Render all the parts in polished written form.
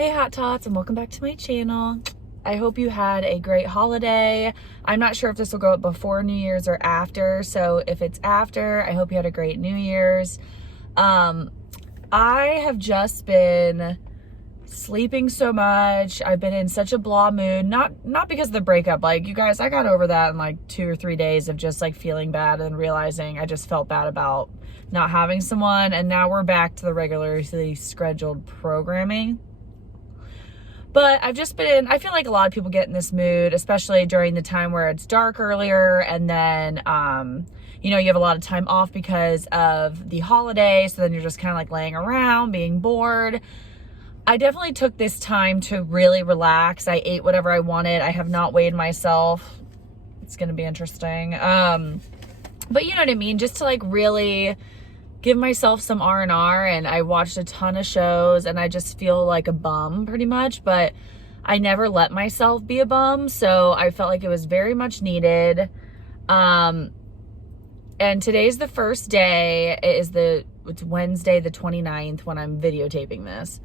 Hey Hot Tots, and welcome back to my channel. I hope you had a great holiday. I'm not sure if this will go up before New Year's or after, so if it's after, I hope you had a great New Year's. I have just been sleeping so much. I've been in such a blah mood, not because of the breakup. Like, you guys, I got over that in like 2 or 3 days of just like feeling bad and realizing I just felt bad about not having someone, and now we're back to the regularly scheduled programming. But I've just been, I feel like a lot of people get in this mood, especially during the time where it's dark earlier, and then, you know, you have a lot of time off because of the holiday, so then you're just kind of like laying around, being bored. I definitely took this time to really relax. I ate whatever I wanted. I have not weighed myself. It's going to be interesting. But you know what I mean? Just to like really give myself some R&R, and I watched a ton of shows, and I just feel like a bum pretty much, but I never let myself be a bum, so I felt like it was very much needed. And today's the first day. It's Wednesday the 29th when I'm videotaping this,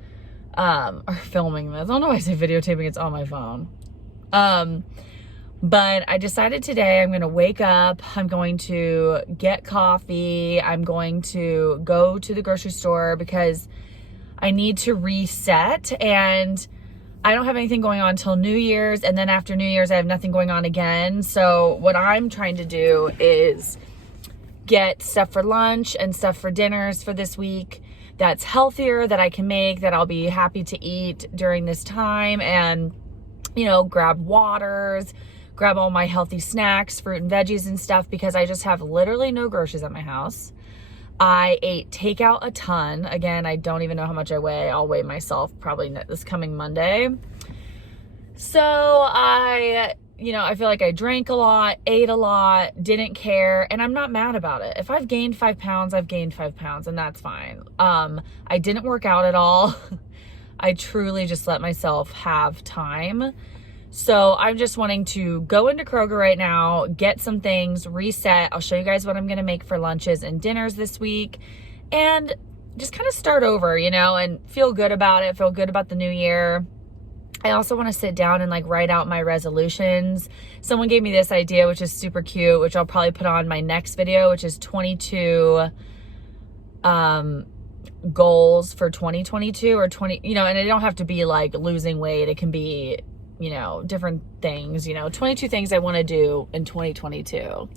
or filming this. I don't know why I say videotaping, it's on my phone. But I decided today I'm going to wake up, I'm going to get coffee, I'm going to go to the grocery store because I need to reset, and I don't have anything going on until New Year's, and then after New Year's I have nothing going on again. So what I'm trying to do is get stuff for lunch and stuff for dinners for this week that's healthier, that I can make, that I'll be happy to eat during this time, and, you know, grab waters, grab all my healthy snacks, fruit and veggies and stuff, because I just have literally no groceries at my house. I ate takeout a ton. Again, I don't even know how much I weigh. I'll weigh myself probably this coming Monday. So I feel like I drank a lot, ate a lot, didn't care, and I'm not mad about it. If I've gained 5 pounds, I've gained 5 pounds, and that's fine. I didn't work out at all. I truly just let myself have time. So I'm just wanting to go into Kroger right now, get some things, reset. I'll show you guys what I'm going to make for lunches and dinners this week, and just kind of start over, you know, and feel good about it, feel good about the new year. I also want to sit down and like write out my resolutions. Someone gave me this idea, which is super cute, which I'll probably put on my next video, which is 22 goals for 2022, or 20, you know, and it don't have to be like losing weight. It can be, you know, different things, you know, 22 things I want to do in 2022.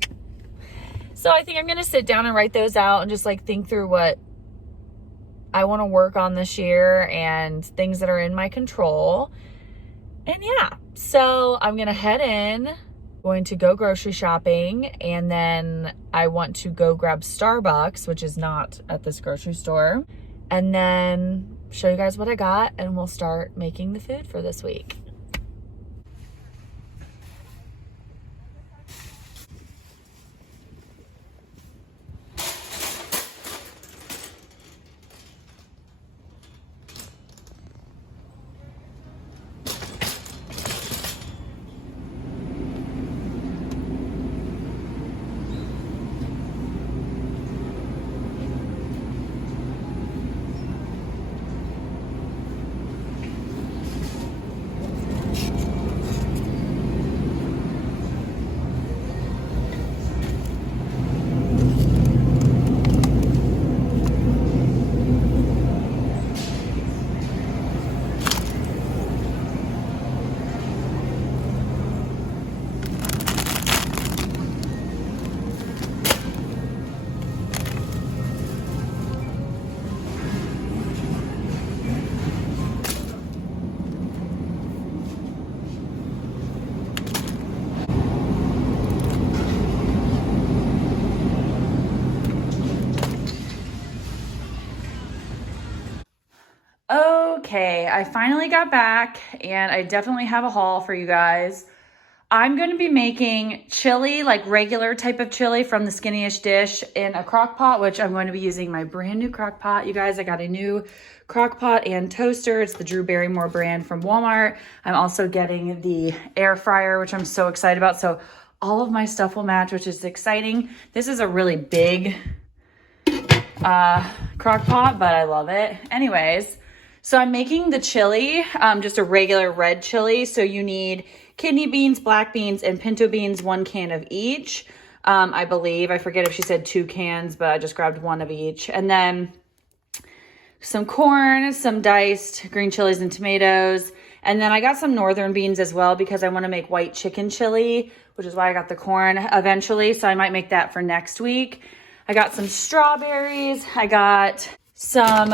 So I think I'm going to sit down and write those out and just like think through what I want to work on this year and things that are in my control. And yeah, so I'm going to head in, going to go grocery shopping, and then I want to go grab Starbucks, which is not at this grocery store, and then show you guys what I got, and we'll start making the food for this week. Okay, I finally got back, and I definitely have a haul for you guys. I'm going to be making chili, like regular type of chili from the Skinniest Dish, in a crock pot, which I'm going to be using my brand new crock pot. You guys, I got a new crock pot and toaster. It's the Drew Barrymore brand from Walmart. I'm also getting the air fryer, which I'm so excited about. So all of my stuff will match, which is exciting. This is a really big crock pot, but I love it. Anyways, So I'm making the chili, just a regular red chili. So you need kidney beans, black beans, and pinto beans, 1 can of each. I believe, I forget if she said 2 cans, but I just grabbed 1 of each. And then some corn, some diced green chilies and tomatoes. And then I got some northern beans as well because I want to make white chicken chili, which is why I got the corn eventually. So I might make that for next week. I got some strawberries. I got some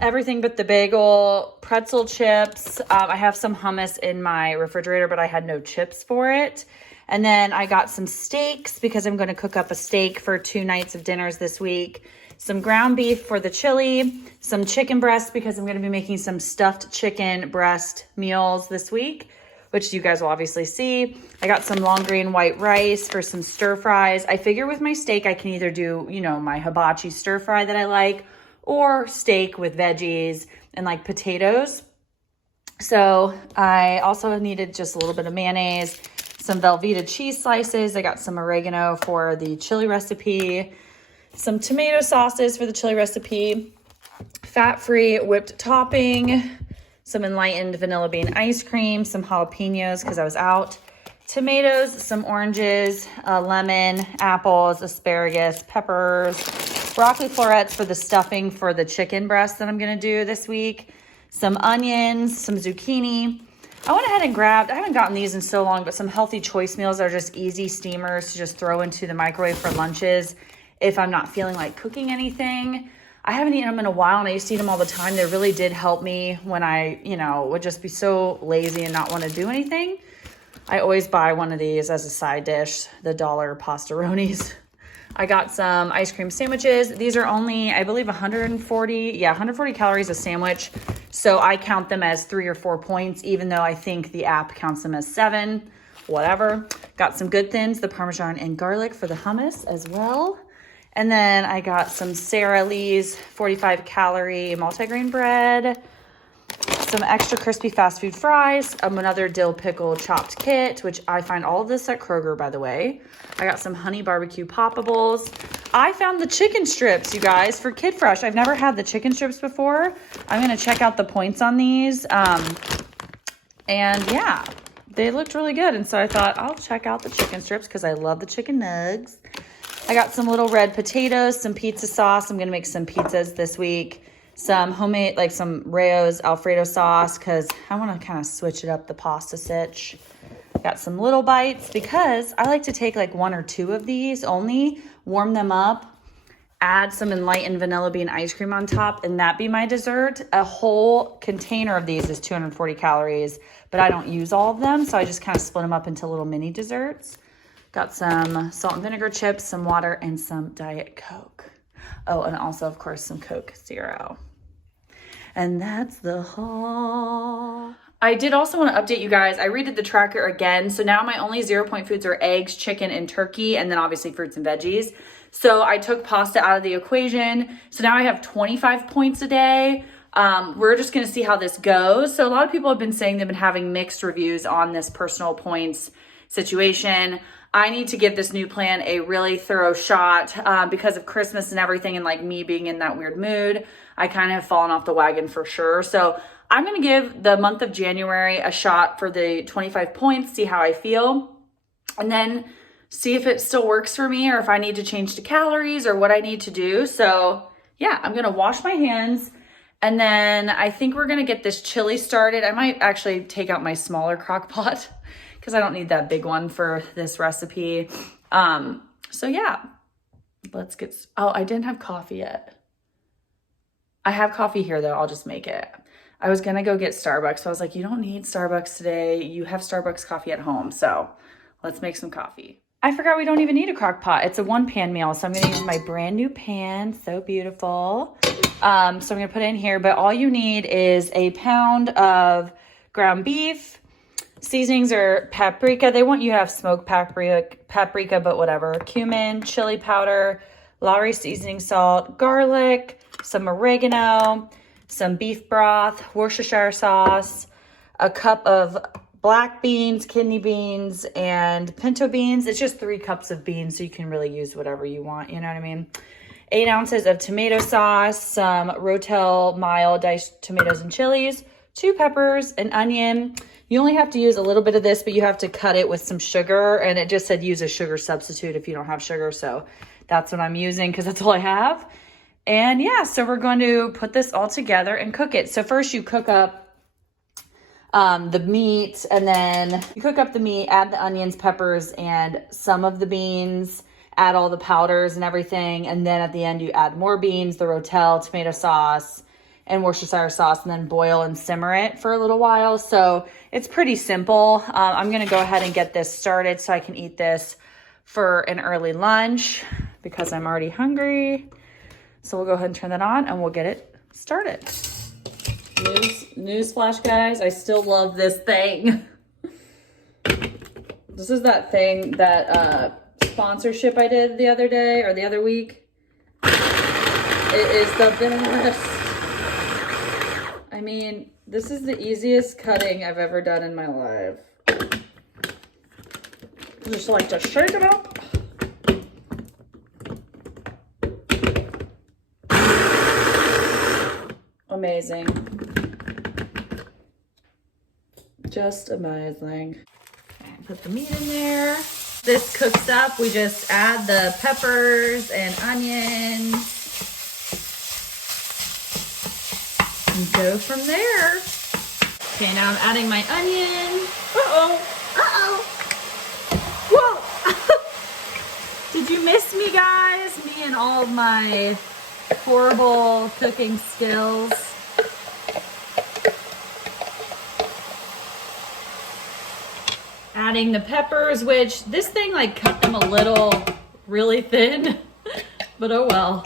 everything but the bagel, pretzel chips. I have some hummus in my refrigerator, but I had no chips for it. And then I got some steaks because I'm going to cook up a steak for 2 nights of dinners this week. Some ground beef for the chili, some chicken breast because I'm going to be making some stuffed chicken breast meals this week, which you guys will obviously see. I got some long grain white rice for some stir fries. I figure with my steak, I can either do, you know, my hibachi stir fry that I like, or steak with veggies and like potatoes. So I also needed just a little bit of mayonnaise, some Velveeta cheese slices. I got some oregano for the chili recipe, some tomato sauces for the chili recipe, fat-free whipped topping, some enlightened vanilla bean ice cream, some jalapenos because I was out, tomatoes, some oranges, lemon, apples, asparagus, peppers, broccoli florets for the stuffing for the chicken breast that I'm going to do this week, some onions, some zucchini. I went ahead and grabbed, I haven't gotten these in so long, but some healthy choice meals that are just easy steamers to just throw into the microwave for lunches if I'm not feeling like cooking anything. I haven't eaten them in a while, and I used to eat them all the time. They really did help me when I, you know, would just be so lazy and not want to do anything. I always buy one of these as a side dish, the $1 pastaronis. I got some ice cream sandwiches. These are only, I believe, 140 calories a sandwich. So I count them as 3 or 4 points, even though I think the app counts them as 7, whatever. Got some Good Thins, the Parmesan and garlic for the hummus as well. And then I got some Sara Lee's 45 calorie multigrain bread, some extra crispy fast food fries, another dill pickle chopped kit, which I find all of this at Kroger, by the way. I got some honey barbecue poppables. I found the chicken strips, you guys, for Kid Fresh. I've never had the chicken strips before. I'm going to check out the points on these. And yeah, they looked really good. And so I thought I'll check out the chicken strips because I love the chicken nugs. I got some little red potatoes, some pizza sauce. I'm going to make some pizzas this week. Some homemade, like some Rayo's Alfredo sauce because I want to kind of switch it up the pasta sitch. Got some little bites because I like to take like 1 or 2 of these only, warm them up, add some enlightened vanilla bean ice cream on top, and that be my dessert. A whole container of these is 240 calories, but I don't use all of them, so I just kind of split them up into little mini desserts. Got some salt and vinegar chips, some water, and some Diet Coke. Oh, and also, of course, some Coke Zero. And that's the haul. I did also want to update you guys. I redid the tracker again. So now my only 0-point foods are eggs, chicken, and turkey, and then obviously fruits and veggies. So I took pasta out of the equation. So now I have 25 points a day. We're just going to see how this goes. So a lot of people have been saying they've been having mixed reviews on this personal points situation. I need to give this new plan a really thorough shot because of Christmas and everything, and like me being in that weird mood. I kind of have fallen off the wagon for sure. So I'm going to give the month of January a shot for the 25 points, see how I feel, and then see if it still works for me or if I need to change to calories or what I need to do. So yeah, I'm going to wash my hands, and then I think we're going to get this chili started. I might actually take out my smaller crock pot because I don't need that big one for this recipe. So yeah, let's get, oh, I didn't have coffee yet. I have coffee here though, I'll just make it. I was gonna go get Starbucks, so I was like, you don't need Starbucks today. You have Starbucks coffee at home, so let's make some coffee. I forgot we don't even need a crock pot. It's a 1-pan meal, so I'm gonna use my brand new pan, so beautiful. So I'm gonna put it in here, but all you need is a pound of ground beef. Seasonings are paprika. They want you to have smoked paprika, but whatever. Cumin, chili powder, Lowry seasoning salt, garlic, some oregano, some beef broth, Worcestershire sauce, a cup of black beans, kidney beans, and pinto beans. It's just 3 cups of beans, so you can really use whatever you want, you know what I mean? 8 ounces of tomato sauce, some Rotel mild diced tomatoes and chilies, 2 peppers, an onion. You only have to use a little bit of this, but you have to cut it with some sugar. And it just said use a sugar substitute if you don't have sugar. So that's what I'm using because that's all I have. And yeah, so we're going to put this all together and cook it. So first you cook up the meat, and then you cook up the meat, add the onions, peppers, and some of the beans, add all the powders and everything. And then at the end you add more beans, the Rotel, tomato sauce, and Worcestershire sauce, and then boil and simmer it for a little while. So it's pretty simple. I'm gonna go ahead and get this started so I can eat this for an early lunch because I'm already hungry. So we'll go ahead and turn that on and we'll get it started. Newsflash, guys, I still love this thing. This is that thing, that sponsorship I did the other day or the other week. It is the best. I mean, this is the easiest cutting I've ever done in my life. Just like to shake it up. Amazing. Just amazing. Put the meat in there. This cooks up. We just add the peppers and onions and go from there. Okay, now I'm adding my onion. Uh-oh. Uh-oh. Whoa. Did you miss me, guys? Me and all of my horrible cooking skills. Adding the peppers, which this thing like cut them a little really thin, but oh well.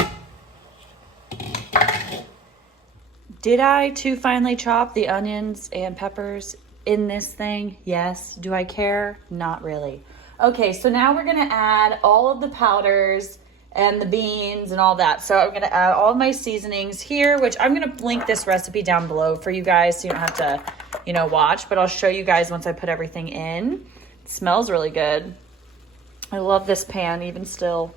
Did I too finely chop the onions and peppers in this thing? Yes. Do I care? Not really. Okay, so now we're gonna add all of the powders and the beans and all that. So I'm gonna add all of my seasonings here, which I'm gonna link this recipe down below for you guys so you don't have to, you know, watch, but I'll show you guys once I put everything in. It smells really good. I love this pan even still.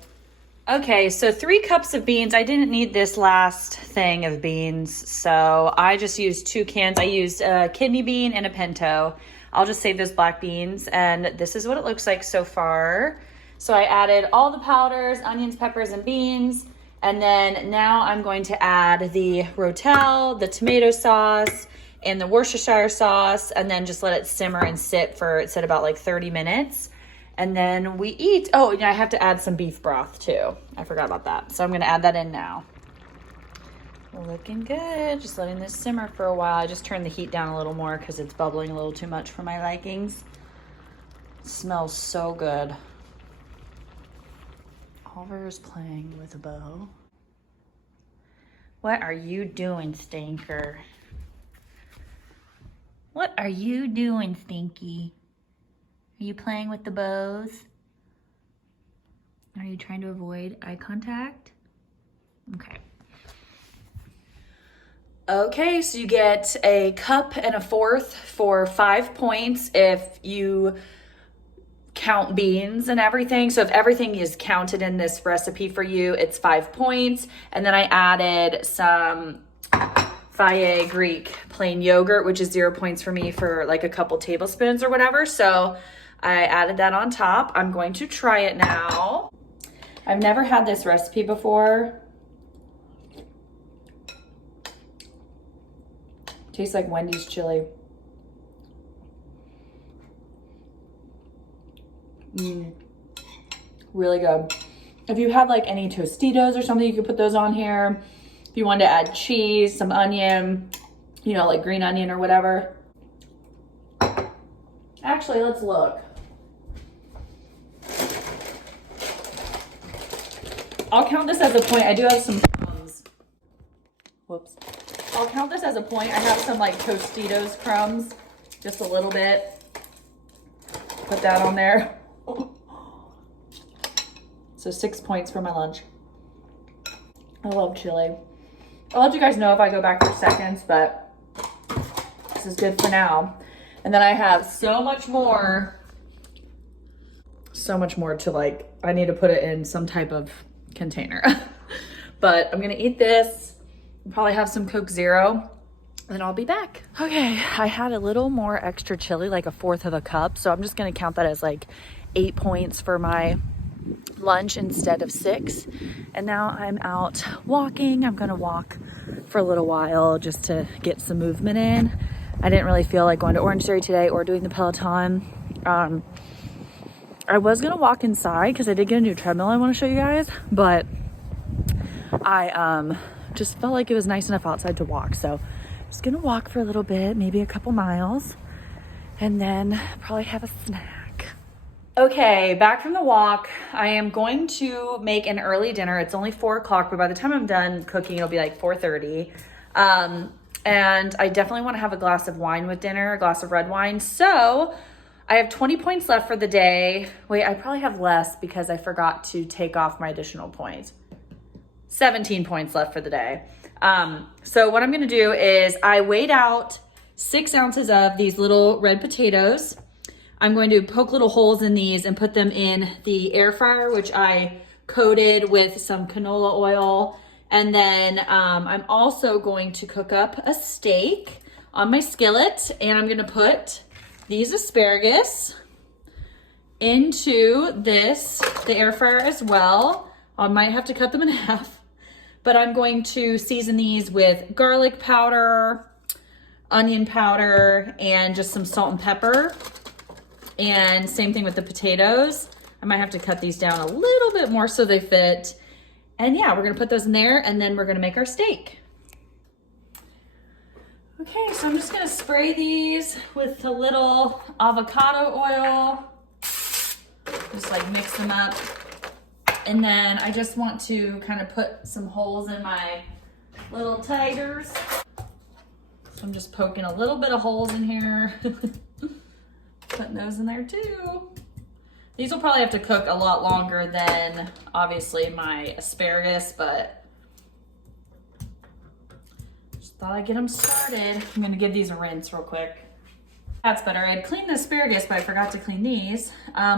Okay, so 3 cups of beans. I didn't need this last thing of beans, so I just used 2 cans. I used a kidney bean and a pinto. I'll just save those black beans, and this is what it looks like so far. So I added all the powders, onions, peppers, and beans. And then now I'm going to add the Rotel, the tomato sauce, and the Worcestershire sauce, and then just let it simmer and sit for, it said about like 30 minutes. And then we eat. Oh, and I have to add some beef broth too. I forgot about that. So I'm gonna add that in now. Looking good. Just letting this simmer for a while. I just turned the heat down a little more because it's bubbling a little too much for my likings. It smells so good. Oliver's playing with a bow. What are you doing, Stinker? What are you doing, Stinky? Are you playing with the bows? Are you trying to avoid eye contact? Okay. Okay, so you get a cup and a fourth for 5 points if you count beans and everything. So if everything is counted in this recipe for you, it's 5 points. And then I added some Faye Greek plain yogurt, which is 0 points for me for like a couple tablespoons or whatever. So I added that on top. I'm going to try it now. I've never had this recipe before. Tastes like Wendy's chili. Really good. If you had like any Tostitos or something, you could put those on here. If you wanted to add cheese, some onion, you know, like green onion or whatever. Actually, let's look. I'll count this as a point. I do have some crumbs. Whoops. I'll count this as a point. I have some like Tostitos crumbs, just a little bit. Put that on there. So 6 points for my lunch. I love chili. I'll let you guys know if I go back for seconds, but this is good for now. And then I have so much more to like, I need to put it in some type of container. But I'm gonna eat this, probably have some Coke Zero, and I'll be back. Okay, I had a little more extra chili, like 1/4 of a cup. So I'm just gonna count that as like 8 points for my lunch instead of 6. And now I'm out walking. I'm gonna walk for a little while just to get some movement in. I didn't really feel like going to Orange Theory today or doing the Peloton. I was gonna walk inside because I did get a new treadmill I want to show you guys, but I just felt like it was nice enough outside to walk. So I'm just gonna walk for a little bit, maybe a couple miles, and then probably have a snack. Okay, back from the walk. I am going to make an early dinner. It's only 4 o'clock, but by the time I'm done cooking, it'll be like 4:30. And I definitely want to have a glass of wine with dinner, a glass of red wine. So I have 20 points left for the day. Wait, I probably have less because I forgot to take off my additional points. 17 points left for the day. So what I'm gonna do is I weighed out 6 ounces of these little red potatoes. I'm going to poke little holes in these and put them in the air fryer, which I coated with some canola oil. And then I'm also going to cook up a steak on my skillet, and I'm gonna put these asparagus into the air fryer as well. I might have to cut them in half, but I'm going to season these with garlic powder, onion powder, and just some salt and pepper. And same thing with the potatoes. I might have to cut these down a little bit more so they fit. And yeah, we're gonna put those in there and then we're gonna make our steak. Okay, so I'm just gonna spray these with a little avocado oil. Just like mix them up. And then I just want to kind of put some holes in my little taters. So I'm just poking a little bit of holes in here. Putting those in there too. These will probably have to cook a lot longer than obviously my asparagus, but just thought I'd get them started. I'm gonna give these a rinse real quick. That's better. I had cleaned the asparagus, but I forgot to clean these.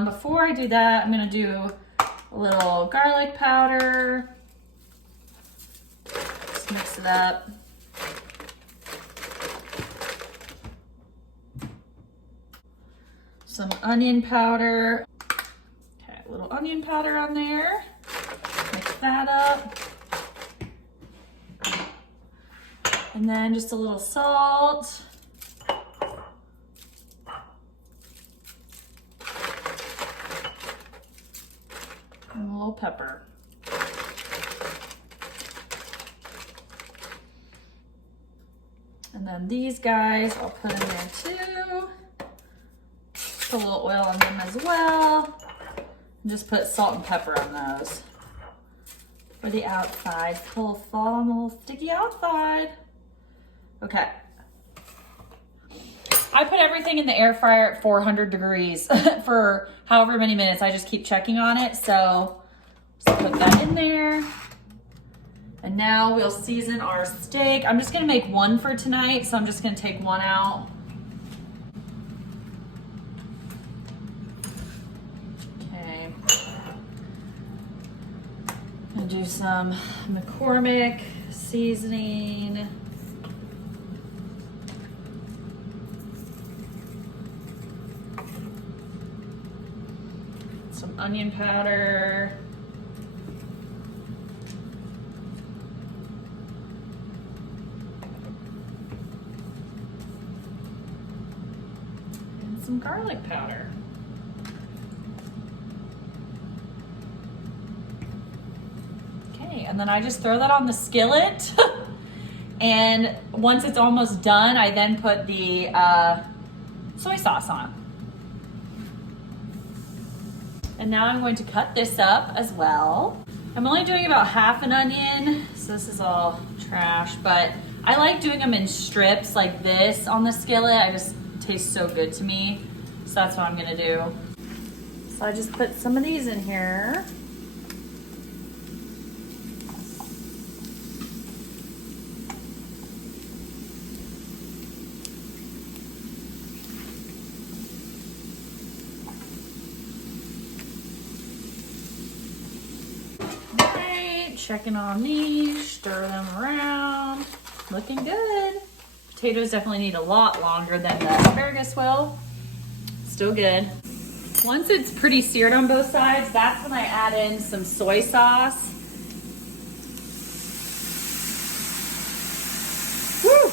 Before I do that, I'm gonna do a little garlic powder. Just mix it up. Some onion powder. Okay, a little onion powder on there. Mix that up. And then just a little salt. And a little pepper. And then these guys I'll put in there too. Put a little oil on them as well. And just put salt and pepper on those. For the outside. A little salt on the little sticky outside. Okay. I put everything in the air fryer at 400 degrees for however many minutes. I just keep checking on it. So just put that in there. And now we'll season our steak. I'm just gonna make one for tonight. So I'm just gonna take one out. Okay. Gonna do some McCormick seasoning. Some onion powder. And some garlic powder. Okay, and then I just throw that on the skillet. And once it's almost done, I then put the soy sauce on. And now I'm going to cut this up as well. I'm only doing about half an onion, so this is all trash, but I like doing them in strips like this on the skillet. It just tastes so good to me. So that's what I'm gonna do. So I just put some of these in here. checking on these, stir them around. Looking good. Potatoes definitely need a lot longer than the asparagus will. Still good. Once it's pretty seared on both sides, that's when I add in some soy sauce. Woo!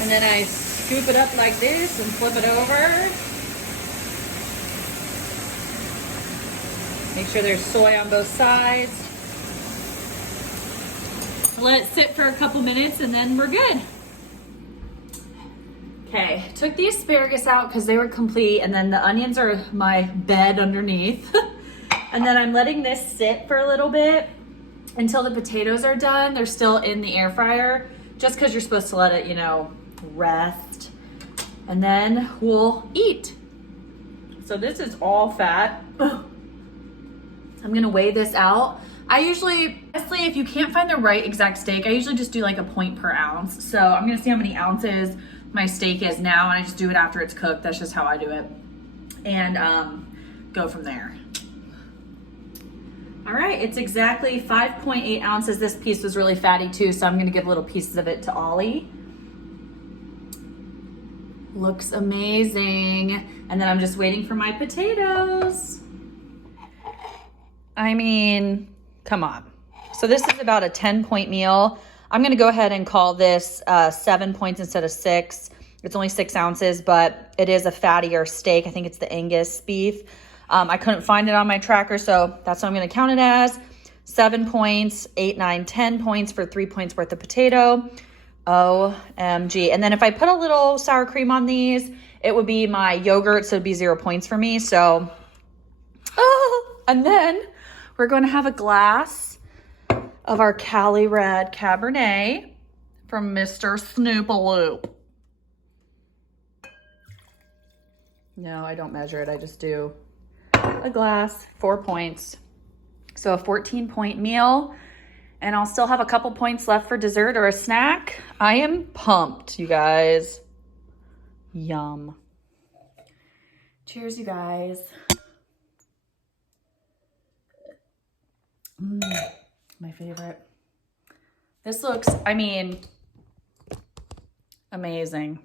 And then I scoop it up like this and flip it over. Make sure there's soy on both sides. Let it sit for a couple minutes and then we're good. Okay, took the asparagus out because they were complete, and then the onions are my bed underneath. And then I'm letting this sit for a little bit until the potatoes are done. They're still in the air fryer, just because you're supposed to let it, you know, rest. And then we'll eat. So this is all fat. I'm gonna weigh this out. I usually, honestly, if you can't find the right exact steak, I usually just do like a point per ounce. So I'm gonna see how many ounces my steak is now, and I just do it after it's cooked. That's just how I do it. And go from there. All right, it's exactly 5.8 ounces. This piece was really fatty too, so I'm gonna give little pieces of it to Ollie. Looks amazing. And then I'm just waiting for my potatoes. I mean, come on. So this is about a 10-point meal. I'm gonna go ahead and call this 7 points instead of 6. It's only 6 ounces, but it is a fattier steak. I think it's the Angus beef. I couldn't find it on my tracker, so that's what I'm gonna count it as. 7 points, 8, 9, 10 points for 3 points worth of potato. OMG. And then if I put a little sour cream on these, it would be my yogurt, so it'd be 0 points for me. So, and then we're going to have a glass of our Cali Red Cabernet from Mr. Snoopaloop. No, I don't measure it. I just do a glass, 4 points. So a 14-point meal. And I'll still have a couple points left for dessert or a snack. I am pumped, you guys. Yum. Cheers, you guys. My favorite. This looks, I mean, amazing.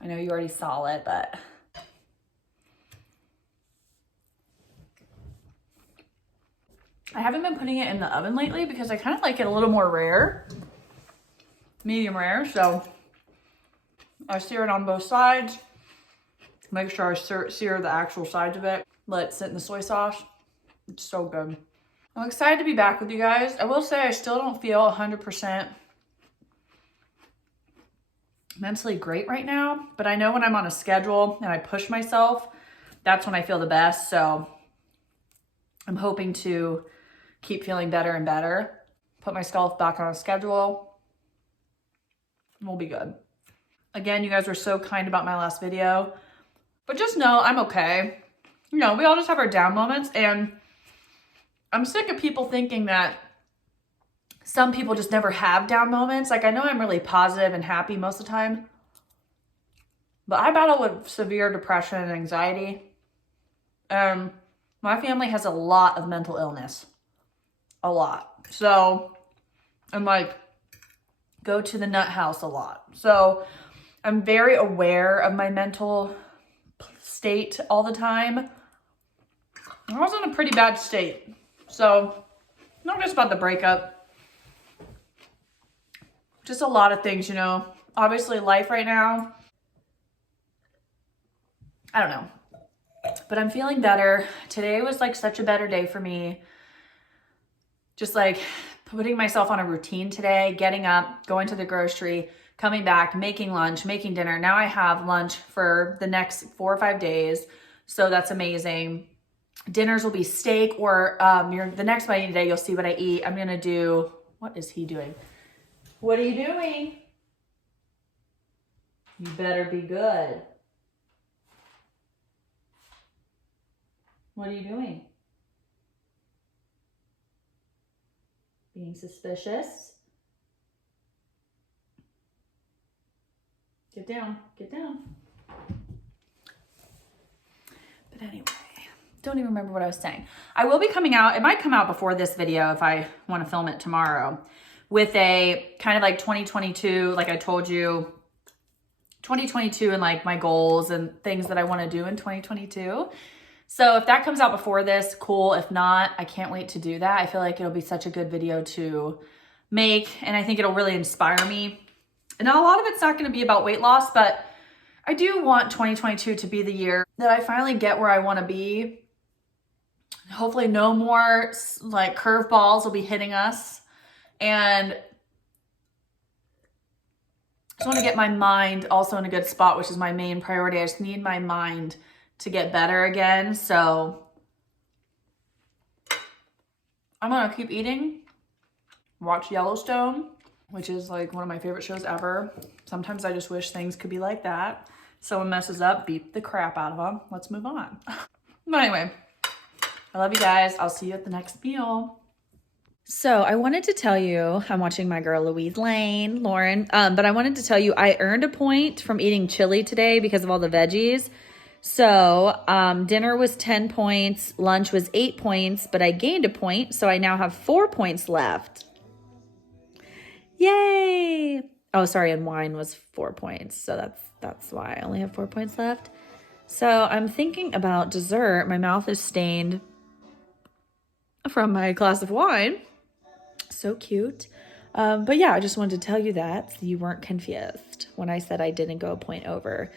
I know you already saw it, but I haven't been putting it in the oven lately because I kind of like it a little more rare, medium rare. So I sear it on both sides. Make sure I sear the actual sides of it. Let it sit in the soy sauce. It's so good. I'm excited to be back with you guys. I will say I still don't feel 100% mentally great right now, but I know when I'm on a schedule and I push myself, that's when I feel the best. So I'm hoping to keep feeling better and better. Put myself back on a schedule. We'll be good. Again, you guys were so kind about my last video, but just know I'm okay. You know, we all just have our down moments, and I'm sick of people thinking that some people just never have down moments. Like, I know I'm really positive and happy most of the time, but I battle with severe depression and anxiety. My family has a lot of mental illness. A lot. So I'm like, go to the nut house a lot. So I'm very aware of my mental state all the time. I was in a pretty bad state. So not just about the breakup, just a lot of things, you know. Obviously life right now, I don't know. But I'm feeling better. Today was like such a better day for me. Just like putting myself on a routine today, getting up, going to the grocery, coming back, making lunch, making dinner. Now I have lunch for the next 4 or 5 days. So that's amazing. Dinners will be steak, or the next bite today, you'll see what I eat. I'm going to do, what is he doing? What are you doing? You better be good. What are you doing? Being suspicious. Get down, get down. But anyway, don't even remember what I was saying. I will be coming out, it might come out before this video if I want to film it tomorrow, with a kind of like 2022, like I told you, 2022 and like my goals and things that I want to do in 2022. So if that comes out before this, cool. If not, I can't wait to do that. I feel like it'll be such a good video to make, and I think it'll really inspire me. And a lot of it's not going to be about weight loss, but I do want 2022 to be the year that I finally get where I want to be. Hopefully no more like curveballs will be hitting us. And I just want to get my mind also in a good spot, which is my main priority. I just need my mind to get better again. So I'm going to keep eating, watch Yellowstone, which is like one of my favorite shows ever. Sometimes I just wish things could be like that. Someone messes up, beat the crap out of them. Let's move on. But anyway, I love you guys. I'll see you at the next meal. So I wanted to tell you, I'm watching my girl Louise Lane, Lauren, but I wanted to tell you I earned a point from eating chili today because of all the veggies. So dinner was 10 points, lunch was 8 points, but I gained a point, so I now have 4 points left. Yay! Oh, sorry, and wine was 4 points, so that's why I only have 4 points left. So I'm thinking about dessert. My mouth is stained from my glass of wine. So cute. But yeah, I just wanted to tell you that so you weren't confused when I said I didn't go a point over.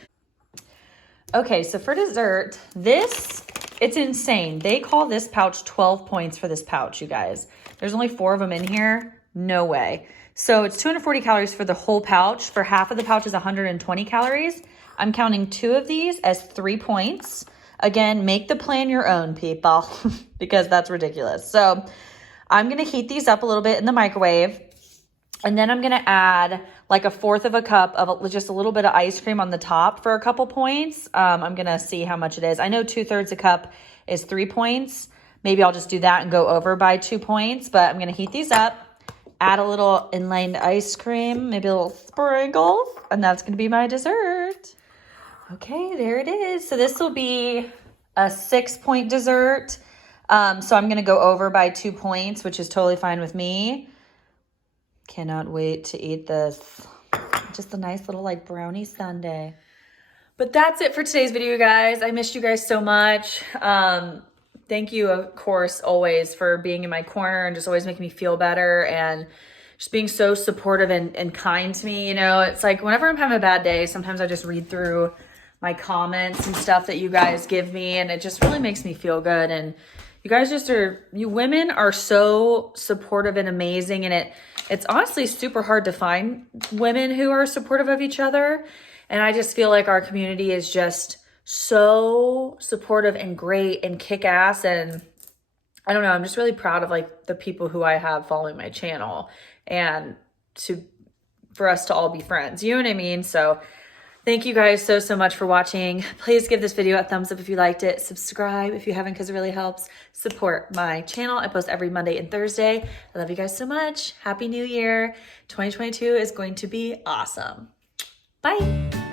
Okay, so for dessert, it's insane. They call this pouch 12 points for this pouch, you guys. There's only 4 of them in here. No way. So it's 240 calories for the whole pouch. For half of the pouch is 120 calories. I'm counting 2 of these as 3 points. Again, make the plan your own, people, because that's ridiculous. So I'm going to heat these up a little bit in the microwave. And then I'm going to add like 1/4 of a cup of just a little bit of ice cream on the top for a couple points. I'm going to see how much it is. I know 2/3 a cup is 3 points. Maybe I'll just do that and go over by 2 points. But I'm going to heat these up, add a little inlined ice cream, maybe a little sprinkles, and that's going to be my dessert. Okay, there it is. So this will be a 6-point dessert. So I'm going to go over by 2 points, which is totally fine with me. Cannot wait to eat this. Just a nice little like brownie sundae. But that's it for today's video, guys. I missed you guys so much. Thank you, of course, always for being in my corner and just always making me feel better and just being so supportive and kind to me. You know, it's like whenever I'm having a bad day, sometimes I just read through my comments and stuff that you guys give me, and it just really makes me feel good. And you guys you women are so supportive and amazing, and it's honestly super hard to find women who are supportive of each other. And I just feel like our community is just so supportive and great and kick-ass. And I don't know, I'm just really proud of like the people who I have following my channel and for us to all be friends. You know what I mean? So thank you guys so much for watching. Please give this video a thumbs up if you liked it. Subscribe if you haven't, because it really helps. Support my channel. I post every Monday and Thursday. I love you guys so much. Happy New Year. 2022 is going to be awesome. Bye.